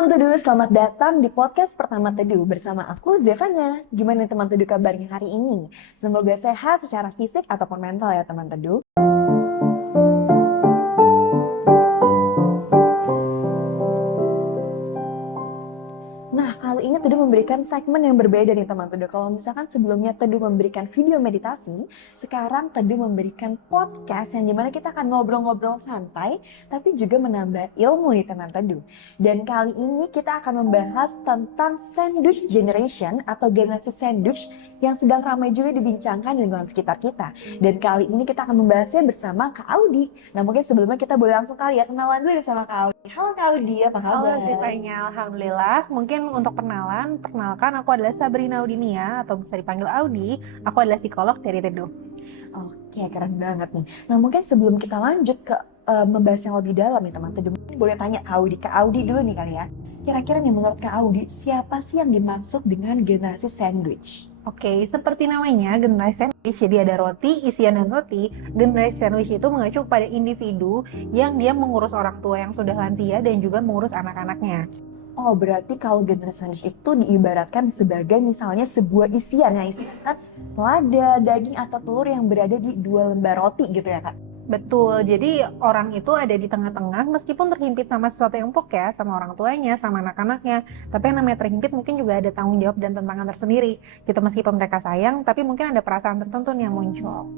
teman Teduh, selamat datang di podcast pertama Teduh bersama aku Zevanya. Gimana nih teman Teduh kabarnya hari ini? Semoga sehat secara fisik ataupun mental ya teman Teduh. Nah, kali ini Teduh memberikan segmen yang berbeda nih teman Teduh. Kalau misalkan sebelumnya Teduh memberikan video meditasi, sekarang Teduh memberikan podcast yang dimana kita akan ngobrol-ngobrol santai, tapi juga menambah ilmu nih teman Teduh. Dan kali ini kita akan membahas tentang sandwich generation atau generasi sandwich yang sedang ramai juga dibincangkan di lingkungan sekitar kita. Dan kali ini kita akan membahasnya bersama Kak Audi. Nah, mungkin sebelumnya kita boleh langsung kali ya kenalan dulu sama Kak Audi. Halo Kak Audi, apa Halo kabar? Zevanya, Alhamdulillah. Mungkin untuk perkenalkan aku adalah Sabrina Audinia atau bisa dipanggil Audi. Aku adalah psikolog dari Teduh. Oke, keren banget nih. Nah, mungkin sebelum kita lanjut ke membahas yang lebih dalam nih teman Teduh, mungkin boleh tanya Kak Audi dulu nih kali ya. Kira-kira nih menurut Kak Audi, siapa sih yang dimaksud dengan generasi sandwich? Oke, seperti namanya, generasi sandwich, jadi ada roti, isian dan roti. Generasi sandwich itu mengacu pada individu yang dia mengurus orang tua yang sudah lansia dan juga mengurus anak-anaknya. Oh, berarti kalau generasi sandwich itu diibaratkan sebagai misalnya sebuah isian yang isinya kan selada, daging atau telur yang berada di dua lembar roti gitu ya Kak? Betul, jadi orang itu ada di tengah-tengah meskipun terhimpit sama sesuatu yang empuk ya, sama orang tuanya, sama anak-anaknya. Tapi yang namanya terhimpit mungkin juga ada tanggung jawab dan tantangan tersendiri. Gitu, meskipun mereka sayang, tapi mungkin ada perasaan tertentu nih yang muncul.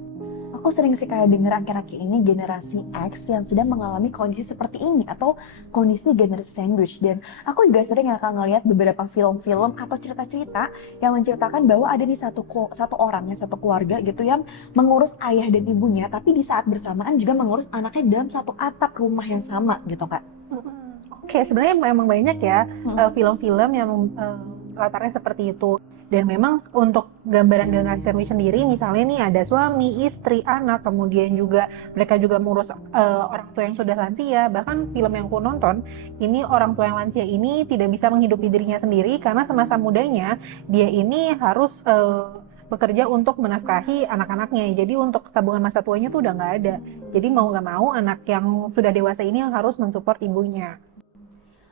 Aku sering sih kayak denger akhir-akhir ini generasi X yang sedang mengalami kondisi seperti ini atau kondisi generasi sandwich. Dan aku juga sering akan ngeliat beberapa film-film atau cerita-cerita yang menceritakan bahwa ada nih satu orang ya, satu keluarga gitu yang mengurus ayah dan ibunya, tapi di saat bersamaan juga mengurus anaknya dalam satu atap rumah yang sama gitu Kak. Oke, sebenarnya memang banyak ya Mm-mm. film-film yang latarnya seperti itu. Dan memang untuk gambaran generasi sandwich sendiri, misalnya nih ada suami, istri, anak, kemudian juga mereka juga mengurus orang tua yang sudah lansia. Bahkan film yang aku nonton, ini orang tua yang lansia ini tidak bisa menghidupi dirinya sendiri karena semasa mudanya dia ini harus bekerja untuk menafkahi anak-anaknya. Jadi untuk tabungan masa tuanya tuh udah nggak ada. Jadi mau nggak mau anak yang sudah dewasa ini yang harus mensupport ibunya.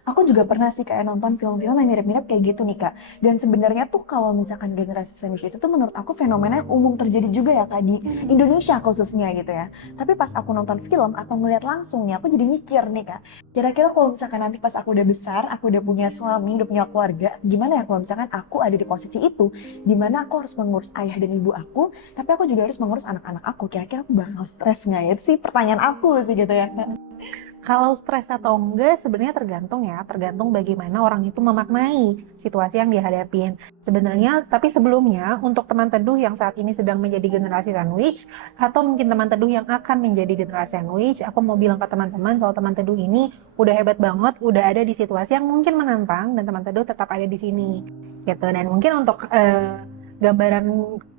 Aku juga pernah sih kayak nonton film-film yang mirip-mirip kayak gitu nih Kak. Dan sebenarnya tuh kalau misalkan generasi sandwich itu tuh menurut aku fenomena yang umum terjadi juga ya Kak di Indonesia khususnya gitu ya. Tapi pas aku nonton film atau ngeliat langsung nih aku jadi mikir nih Kak. Kira-kira kalau misalkan nanti pas aku udah besar, aku udah punya suami, udah punya keluarga, gimana ya kalau misalkan aku ada di posisi itu, dimana aku harus mengurus ayah dan ibu aku, tapi aku juga harus mengurus anak-anak aku. Kira-kira aku bakal stres nggak ya? Itu sih pertanyaan aku sih gitu ya Kak. Kalau stres atau enggak sebenarnya tergantung ya, tergantung bagaimana orang itu memaknai situasi yang dihadapin. Sebenarnya, tapi sebelumnya untuk teman teduh yang saat ini sedang menjadi generasi sandwich atau mungkin teman teduh yang akan menjadi generasi sandwich, aku mau bilang ke teman-teman kalau teman teduh ini udah hebat banget, udah ada di situasi yang mungkin menantang dan teman teduh tetap ada di sini. Gitu. Dan mungkin untuk gambaran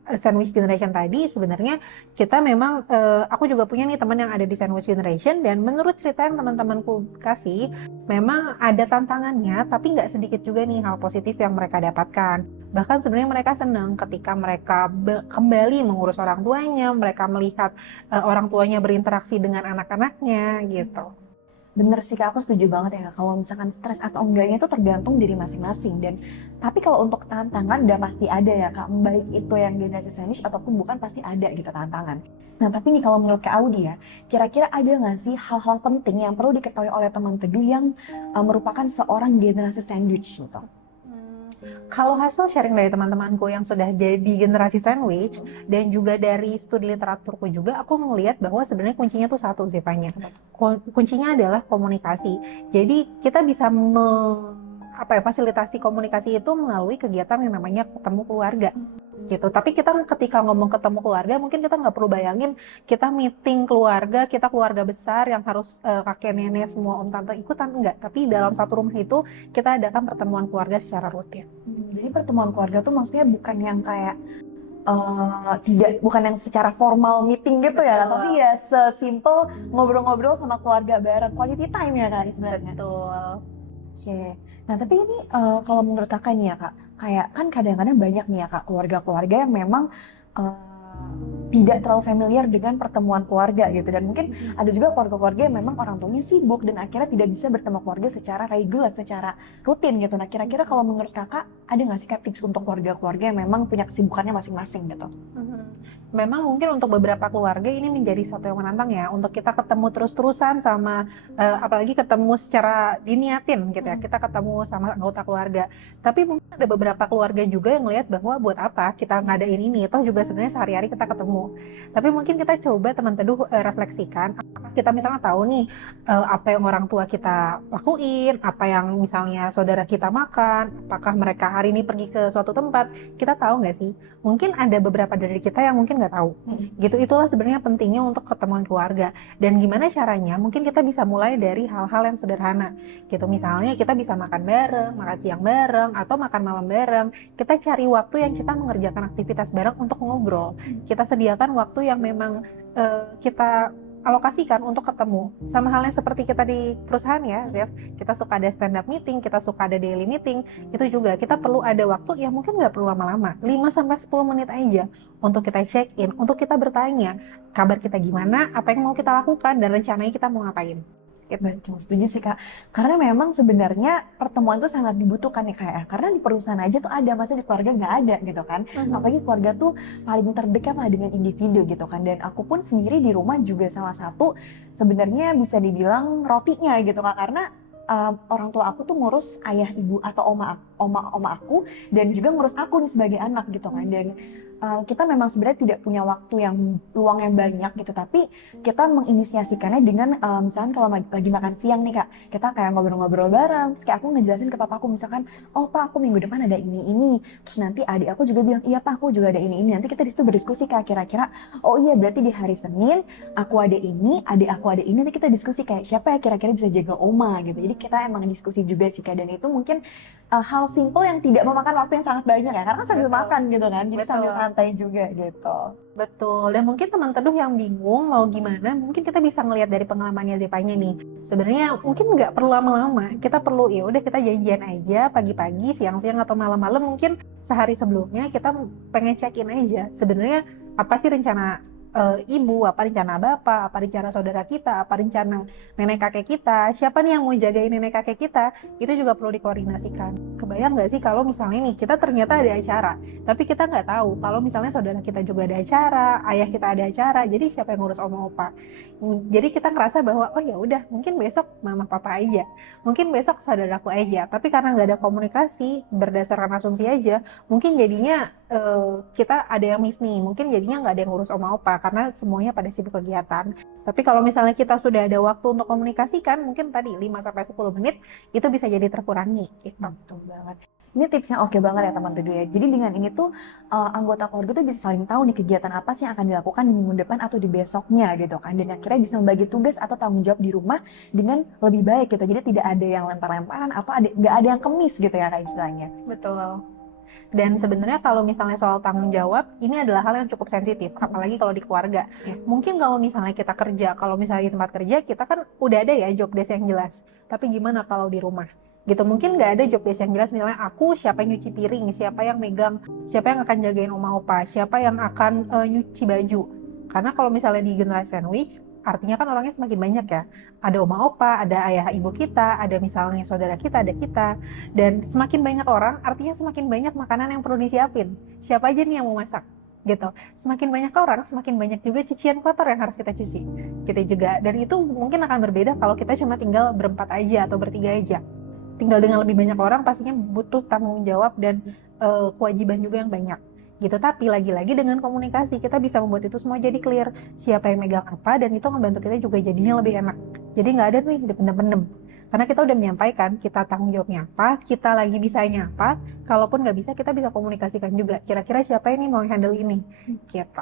sandwich generation tadi sebenarnya kita memang aku juga punya nih teman yang ada di sandwich generation dan menurut cerita yang teman-temanku kasih memang ada tantangannya tapi nggak sedikit juga nih hal positif yang mereka dapatkan. Bahkan sebenarnya mereka senang ketika mereka kembali mengurus orang tuanya, mereka melihat orang tuanya berinteraksi dengan anak-anaknya gitu. Bener sih Kak, aku setuju banget ya Kak. Kalau misalkan stres atau enggaknya itu tergantung diri masing-masing. Dan tapi kalau untuk tantangan udah pasti ada ya Kak. Baik itu yang generasi sandwich ataupun bukan pasti ada gitu tantangan. Nah tapi nih kalau menurut Kak Audi ya, kira-kira ada nggak sih hal-hal penting yang perlu diketahui oleh teman teduh yang merupakan seorang generasi sandwich gitu? Kalau hasil sharing dari teman-temanku yang sudah jadi generasi sandwich dan juga dari studi literaturku juga, aku melihat bahwa sebenarnya kuncinya tuh satu Zevanya. Kuncinya adalah komunikasi. Jadi kita bisa fasilitasi komunikasi itu melalui kegiatan yang namanya ketemu keluarga gitu. Tapi kita ketika ngomong ketemu keluarga, mungkin kita nggak perlu bayangin kita meeting keluarga, kita keluarga besar yang harus kakek nenek semua om tante ikutan, enggak. Tapi dalam satu rumah itu kita adakan pertemuan keluarga secara rutin. Jadi pertemuan keluarga tuh maksudnya bukan yang kayak bukan yang secara formal meeting gitu ya, tapi ya sesimpel ngobrol-ngobrol sama keluarga bareng, quality time ya Kak sebenarnya. Betul. Oke. Nah, tapi ini kalau menurut Kakak nih ya, Kak, kayak kan kadang-kadang banyak nih ya, Kak, keluarga-keluarga yang memang eh, tidak terlalu familiar dengan pertemuan keluarga gitu, dan mungkin ada juga keluarga-keluarga yang memang orang tuanya sibuk dan akhirnya tidak bisa bertemu keluarga secara reguler, secara rutin gitu. Nah kira-kira kalau menurut kakak ada nggak sih Kak tips untuk keluarga-keluarga yang memang punya kesibukannya masing-masing gitu? Memang mungkin untuk beberapa keluarga ini menjadi satu yang menantang ya, untuk kita ketemu terus-terusan sama apalagi ketemu secara diniatin gitu ya, kita ketemu sama anggota keluarga. Tapi mungkin ada beberapa keluarga juga yang ngelihat bahwa buat apa kita ngadain ini, toh juga sebenarnya sehari-hari kita ketemu. Tapi mungkin kita coba teman teduh refleksikan, apakah kita misalnya tahu nih apa yang orang tua kita lakuin, apa yang misalnya saudara kita makan, apakah mereka hari ini pergi ke suatu tempat, kita tahu nggak sih? Mungkin ada beberapa dari kita yang mungkin nggak tahu. Gitu, itulah sebenarnya pentingnya untuk ketemuan keluarga. Dan gimana caranya? Mungkin kita bisa mulai dari hal-hal yang sederhana. Gitu, misalnya kita bisa makan bareng, makan siang bareng, atau makan malam bareng. Kita cari waktu yang kita mengerjakan aktivitas bareng untuk ngobrol. Kita sediakan waktu yang memang kita alokasikan untuk ketemu. Sama halnya seperti kita di perusahaan ya, Zev. Kita suka ada stand up meeting, kita suka ada daily meeting. Itu juga kita perlu ada waktu yang mungkin nggak perlu lama-lama, 5-10 menit aja untuk kita check in, untuk kita bertanya kabar kita gimana, apa yang mau kita lakukan, dan rencananya kita mau ngapain. Betul, setuju sih Kak. Karena memang sebenarnya pertemuan itu sangat dibutuhkan ya Kak ya. Karena di perusahaan aja tuh ada, masa di keluarga nggak ada gitu kan. Apalagi keluarga tuh paling terdekat lah dengan individu gitu kan. Dan aku pun sendiri di rumah juga salah satu sebenarnya bisa dibilang rotinya gitu Kak. Karena orang tua aku tuh ngurus ayah ibu atau oma aku, dan juga ngurus aku nih sebagai anak gitu kan. Dan kita memang sebenarnya tidak punya waktu yang luang yang banyak gitu, tapi kita menginisiasikannya dengan misalkan kalau lagi makan siang nih Kak, kita kayak ngobrol-ngobrol bareng, terus kayak aku ngejelasin ke papaku misalkan, oh Pak aku minggu depan ada ini, terus nanti adik aku juga bilang, iya Pak aku juga ada ini, nanti kita disitu berdiskusi Kak, kira-kira oh iya berarti di hari Senin aku ada ini, adik aku ada ini, nanti kita diskusi kayak siapa ya kira-kira bisa jaga oma gitu. Jadi kita emang diskusi juga sih Kak, dan itu mungkin hal simple yang tidak memakan waktu yang sangat banyak ya, karena kan sambil Betul. makan gitu kan, jadi Betul. sambil santai juga gitu. Betul, dan mungkin teman teduh yang bingung mau gimana, mungkin kita bisa ngelihat dari pengalamannya Zevanya nih. Sebenarnya mungkin nggak perlu lama-lama, kita perlu ya udah kita janjian aja pagi-pagi, siang-siang atau malam-malam, mungkin sehari sebelumnya kita pengen check-in aja. Sebenarnya apa sih rencana ibu, apa rencana bapak, apa rencana saudara kita, apa rencana nenek kakek kita, siapa nih yang mau jagain nenek kakek kita, itu juga perlu dikoordinasikan. Kebayang nggak sih kalau misalnya nih kita ternyata ada acara, tapi kita nggak tahu kalau misalnya saudara kita juga ada acara, ayah kita ada acara, jadi siapa yang ngurus oma opa? Jadi kita ngerasa bahwa oh ya udah mungkin besok mama papa aja, mungkin besok saudaraku aja, tapi karena nggak ada komunikasi berdasarkan asumsi aja, mungkin jadinya kita ada yang miss nih, mungkin jadinya nggak ada yang ngurus oma opa karena semuanya pada sibuk kegiatan. Tapi kalau misalnya kita sudah ada waktu untuk komunikasikan, mungkin tadi 5-10 menit itu bisa jadi terkurangi gitu. Betul banget. Ini tipsnya oke banget ya teman teduh ya. Jadi dengan ini tuh anggota keluarga tuh bisa saling tahu nih kegiatan apa sih yang akan dilakukan di minggu depan atau di besoknya gitu kan. Dan akhirnya bisa membagi tugas atau tanggung jawab di rumah dengan lebih baik gitu. Jadi tidak ada yang lempar-lemparan atau nggak ada yang kemis gitu ya Kak istilahnya. Betul. Dan sebenarnya kalau misalnya soal tanggung jawab, ini adalah hal yang cukup sensitif, apalagi kalau di keluarga. Mungkin kalau misalnya kita kerja, kalau misalnya di tempat kerja, kita kan udah ada ya job desk yang jelas. Tapi gimana kalau di rumah? Gitu, mungkin nggak ada job desk yang jelas, misalnya aku siapa yang nyuci piring, siapa yang megang, siapa yang akan jagain oma opa, siapa yang akan nyuci baju. Karena kalau misalnya di generasi sandwich, artinya kan orangnya semakin banyak ya. Ada oma opa, ada ayah ibu kita, ada misalnya saudara kita, ada kita. Dan semakin banyak orang, artinya semakin banyak makanan yang perlu disiapin. Siapa aja nih yang mau masak? Gitu. Semakin banyak orang, semakin banyak juga cucian kotor yang harus kita cuci. Kita juga. Dan itu mungkin akan berbeda kalau kita cuma tinggal berempat aja atau bertiga aja. Tinggal dengan lebih banyak orang pastinya butuh tanggung jawab dan kewajiban juga yang banyak. Gitu, tapi lagi-lagi dengan komunikasi kita bisa membuat itu semua jadi clear, siapa yang megang apa, dan itu membantu kita juga jadinya lebih enak. Jadi nggak ada nih dipendem-pendem, karena kita udah menyampaikan kita tanggung jawabnya apa, kita lagi bisanya apa, kalaupun nggak bisa kita bisa komunikasikan juga kira-kira siapa ini mau handle ini gitu.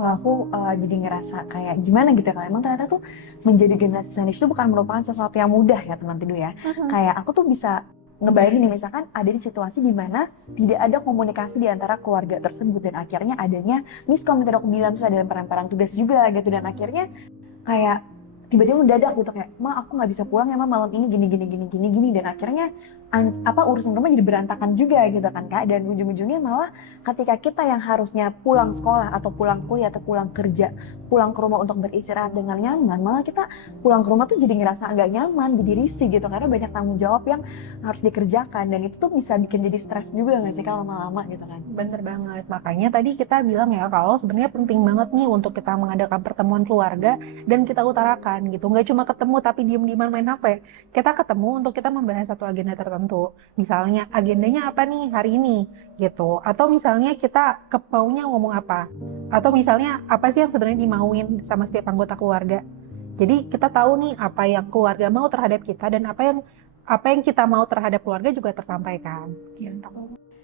Wah, aku jadi ngerasa kayak gimana gitu kan. Emang ternyata tuh menjadi generasi sandwich itu bukan merupakan sesuatu yang mudah ya teman teduh ya. Kayak aku tuh bisa ngebayangin nih misalkan ada di situasi di mana tidak ada komunikasi di antara keluarga tersebut, dan akhirnya adanya miskom, tadi aku bilang, terus ada lemparan-lemparan tugas juga gitu, dan akhirnya kayak tiba-tiba mendadak gitu kayak, "Ma, aku nggak bisa pulang ya, Ma, malam ini gini gini gini gini gini." Dan akhirnya urusan rumah jadi berantakan juga gitu kan Kak. Dan ujung-ujungnya malah ketika kita yang harusnya pulang sekolah atau pulang kuliah atau pulang kerja, pulang ke rumah untuk beristirahat dengan nyaman, malah kita pulang ke rumah tuh jadi ngerasa nggak nyaman, jadi risih gitu karena banyak tanggung jawab yang harus dikerjakan, dan itu tuh bisa bikin jadi stres juga nggak sih Kak lama-lama gitu kan. Bener banget. Makanya tadi kita bilang ya kalau sebenarnya penting banget nih untuk kita mengadakan pertemuan keluarga dan kita utarakan gitu. Nggak cuma ketemu tapi diem-dieman main HP. Kita ketemu untuk kita membahas satu agenda tertentu. Misalnya agendanya apa nih hari ini gitu. Atau misalnya kita maunya ngomong apa. Atau misalnya apa sih yang sebenarnya dimauin sama setiap anggota keluarga. Jadi kita tahu nih apa yang keluarga mau terhadap kita dan apa yang kita mau terhadap keluarga juga tersampaikan gitu.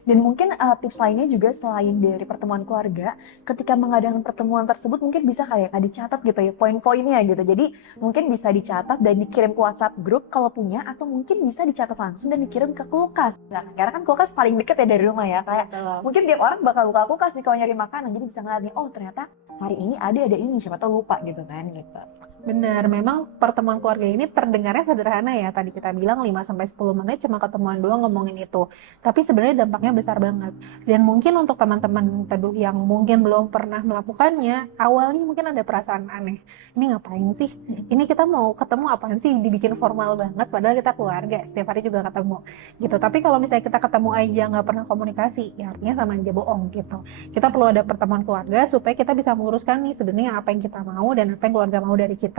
Dan mungkin tips lainnya juga selain dari pertemuan keluarga, ketika mengadakan pertemuan tersebut mungkin bisa kayak dicatat gitu ya poin-poinnya gitu. Jadi mungkin bisa dicatat dan dikirim ke WhatsApp grup kalau punya, atau mungkin bisa dicatat langsung dan dikirim ke kulkas. Nah, karena kan kulkas paling deket ya dari rumah ya. Kayak mungkin tiap orang bakal buka kulkas nih kalau nyari makanan, jadi bisa ngeliat nih, oh ternyata hari ini ada ini, siapa tahu lupa gitu kan gitu. Benar, memang pertemuan keluarga ini terdengarnya sederhana ya. Tadi kita bilang 5-10 menit cuma ketemuan doang ngomongin itu. Tapi sebenarnya dampaknya besar banget. Dan mungkin untuk teman-teman teduh yang mungkin belum pernah melakukannya, awalnya mungkin ada perasaan aneh. Ini ngapain sih? Ini kita mau ketemu apaan sih? Dibikin formal banget padahal kita keluarga, setiap hari juga ketemu. Gitu. Tapi kalau misalnya kita ketemu aja nggak pernah komunikasi, ya artinya sama aja bohong gitu. Kita perlu ada pertemuan keluarga supaya kita bisa meluruskan nih sebenarnya apa yang kita mau dan apa yang keluarga mau dari kita.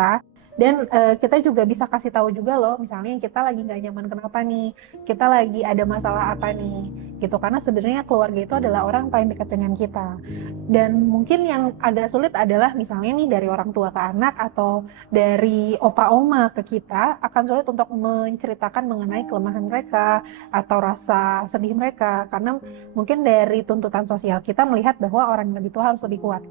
Dan kita juga bisa kasih tahu juga loh, misalnya kita lagi nggak nyaman kenapa nih, kita lagi ada masalah apa nih, gitu. Karena sebenarnya keluarga itu adalah orang paling dekat dengan kita. Dan mungkin yang agak sulit adalah misalnya nih dari orang tua ke anak atau dari opa oma ke kita akan sulit untuk menceritakan mengenai kelemahan mereka atau rasa sedih mereka, karena mungkin dari tuntutan sosial kita melihat bahwa orang yang lebih tua harus lebih kuat.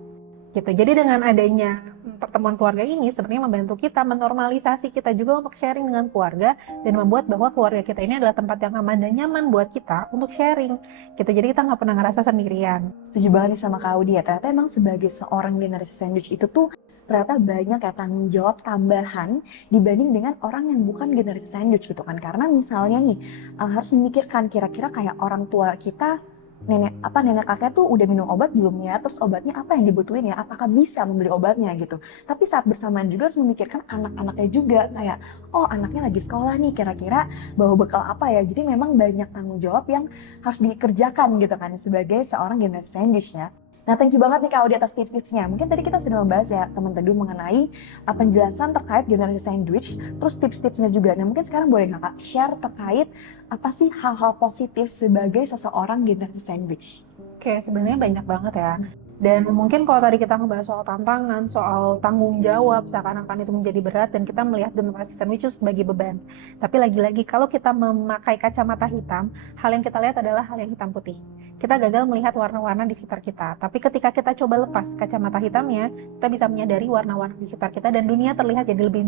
Gitu. Jadi dengan adanya pertemuan keluarga ini sebenarnya membantu kita menormalisasi kita juga untuk sharing dengan keluarga dan membuat bahwa keluarga kita ini adalah tempat yang aman dan nyaman buat kita untuk sharing. Gitu. Jadi kita nggak pernah ngerasa sendirian. Setuju banget nih sama Kak Audi ya, ternyata emang sebagai seorang generasi sandwich itu tuh ternyata banyak ya tanggung jawab tambahan dibanding dengan orang yang bukan generasi sandwich gitu kan. Karena misalnya nih harus memikirkan kira-kira kayak orang tua kita, nenek kakek tuh udah minum obat belum ya, terus obatnya apa yang dibutuhin ya, apakah bisa membeli obatnya gitu. Tapi saat bersamaan juga harus memikirkan anak-anaknya juga, kayak oh anaknya lagi sekolah nih, kira-kira bawa bekal apa ya. Jadi memang banyak tanggung jawab yang harus dikerjakan gitu kan sebagai seorang generasi sandwich ya. Nah, thank you banget nih Kak Audi atas tips-tipsnya. Mungkin tadi kita sudah membahas ya teman teduh mengenai penjelasan terkait generasi sandwich, terus tips-tipsnya juga. Nah, mungkin sekarang boleh Kakak share terkait apa sih hal-hal positif sebagai seseorang generasi sandwich? Oke, sebenarnya banyak banget ya. Dan mungkin kalau tadi kita ngebahas soal tantangan, soal tanggung jawab, seakan-akan itu menjadi berat dan kita melihat generasi sandwich itu sebagai beban. Tapi lagi-lagi kalau kita memakai kacamata hitam, hal yang kita lihat adalah hal yang hitam putih. Kita gagal melihat warna-warna di sekitar kita. Tapi ketika kita coba lepas kacamata hitamnya, kita bisa menyadari warna-warna di sekitar kita dan dunia terlihat jadi lebih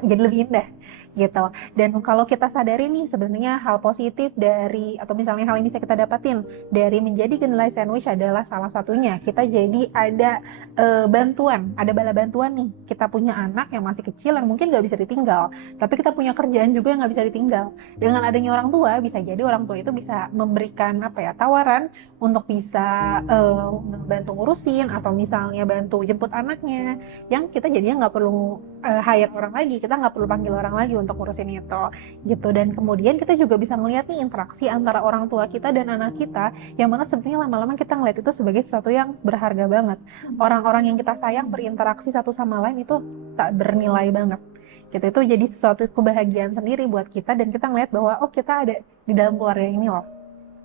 jadi lebih indah gitu. Dan kalau kita sadari nih sebenarnya hal positif dari, atau misalnya hal yang bisa kita dapatin dari menjadi generasi sandwich adalah salah satunya kita jadi ada ada bala bantuan nih. Kita punya anak yang masih kecil yang mungkin nggak bisa ditinggal, tapi kita punya kerjaan juga yang nggak bisa ditinggal. Dengan adanya orang tua, bisa jadi orang tua itu bisa memberikan tawaran untuk bisa bantu ngurusin atau misalnya bantu jemput anaknya, yang kita jadinya nggak perlu hire orang lagi, kita nggak perlu panggil orang lagi untuk ngurusin itu gitu. Dan kemudian kita juga bisa melihat nih interaksi antara orang tua kita dan anak kita, yang mana sebenarnya lama-lama kita ngeliat itu sebagai sesuatu yang berharga banget. Orang-orang yang kita sayang berinteraksi satu sama lain itu tak bernilai banget gitu. Itu jadi sesuatu kebahagiaan sendiri buat kita dan kita ngeliat bahwa oh kita ada di dalam keluarga ini loh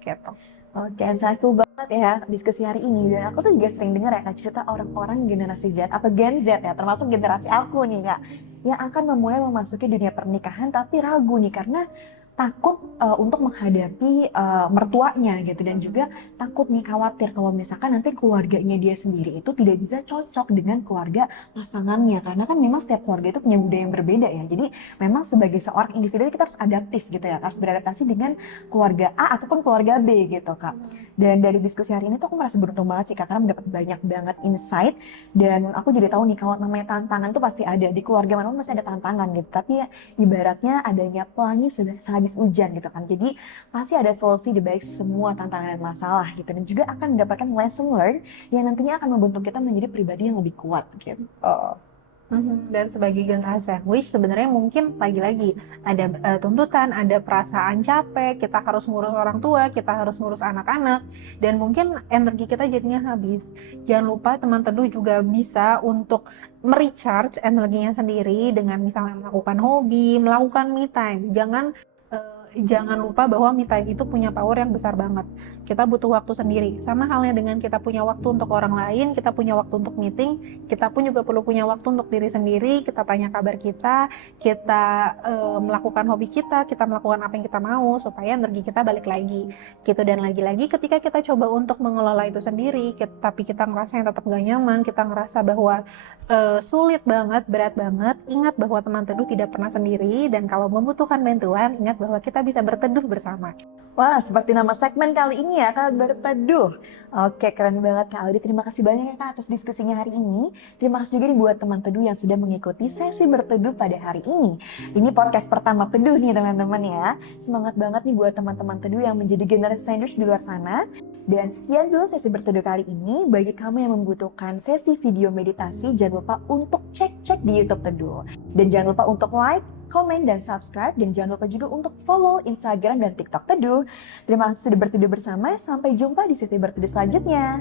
gitu. Oke, insightful banget ya diskusi hari ini. Dan aku tuh juga sering dengar ya Kak cerita orang-orang generasi Z atau Gen Z ya, termasuk generasi aku nih Kak, yang akan memulai memasuki dunia pernikahan tapi ragu nih karena takut untuk menghadapi mertuanya gitu, dan juga takut nih khawatir kalau misalkan nanti keluarganya dia sendiri itu tidak bisa cocok dengan keluarga pasangannya, karena kan memang setiap keluarga itu punya budaya yang berbeda ya. Jadi memang sebagai seorang individu kita harus adaptif gitu ya, harus beradaptasi dengan keluarga A ataupun keluarga B gitu Kak. Dan dari diskusi hari ini tuh aku merasa beruntung banget sih Kak, karena mendapat banyak banget insight, dan aku jadi tahu nih kalau namanya tantangan tuh pasti ada di keluarga manapun, masih ada tantangan gitu. Tapi ya ibaratnya adanya pelangi sudah sehabis hujan gitu kan. Jadi pasti ada solusi di balik semua tantangan dan masalah gitu, dan juga akan mendapatkan lesson learned yang nantinya akan membentuk kita menjadi pribadi yang lebih kuat gitu. Dan sebagai generasi sandwich sebenarnya mungkin lagi-lagi ada tuntutan, ada perasaan capek, kita harus ngurus orang tua, kita harus ngurus anak-anak, dan mungkin energi kita jadinya habis. Jangan lupa teman teduh juga bisa untuk merecharge energinya sendiri dengan misalnya melakukan hobi, melakukan me time. Jangan lupa bahwa me time itu punya power yang besar banget. Kita butuh waktu sendiri. Sama halnya dengan kita punya waktu untuk orang lain, kita punya waktu untuk meeting, kita pun juga perlu punya waktu untuk diri sendiri. Kita tanya kabar kita melakukan hobi kita melakukan apa yang kita mau supaya energi kita balik lagi. Gitu, dan lagi-lagi ketika kita coba untuk mengelola itu sendiri, tapi kita ngerasa yang tetap gak nyaman, kita ngerasa bahwa sulit banget, berat banget, ingat bahwa teman teduh tidak pernah sendiri, dan kalau membutuhkan bantuan, ingat bahwa kita bisa berteduh bersama. Wah, seperti nama segmen kali ini ya, Kak, berteduh. Oke, keren banget Kak Audi. Terima kasih banyak ya Kak atas diskusinya hari ini. Terima kasih juga nih buat teman teduh yang sudah mengikuti sesi berteduh pada hari ini. Ini podcast pertama teduh nih teman-teman ya. Semangat banget nih buat teman-teman teduh yang menjadi generasi sandwich di luar sana. Dan sekian dulu sesi berteduh kali ini. Bagi kamu yang membutuhkan sesi video meditasi, jangan lupa untuk cek-cek di YouTube Teduh. Dan jangan lupa untuk like, komen, dan subscribe. Dan jangan lupa juga untuk follow Instagram dan TikTok Teduh. Terima kasih sudah berteduh bersama. Sampai jumpa di sesi berteduh selanjutnya.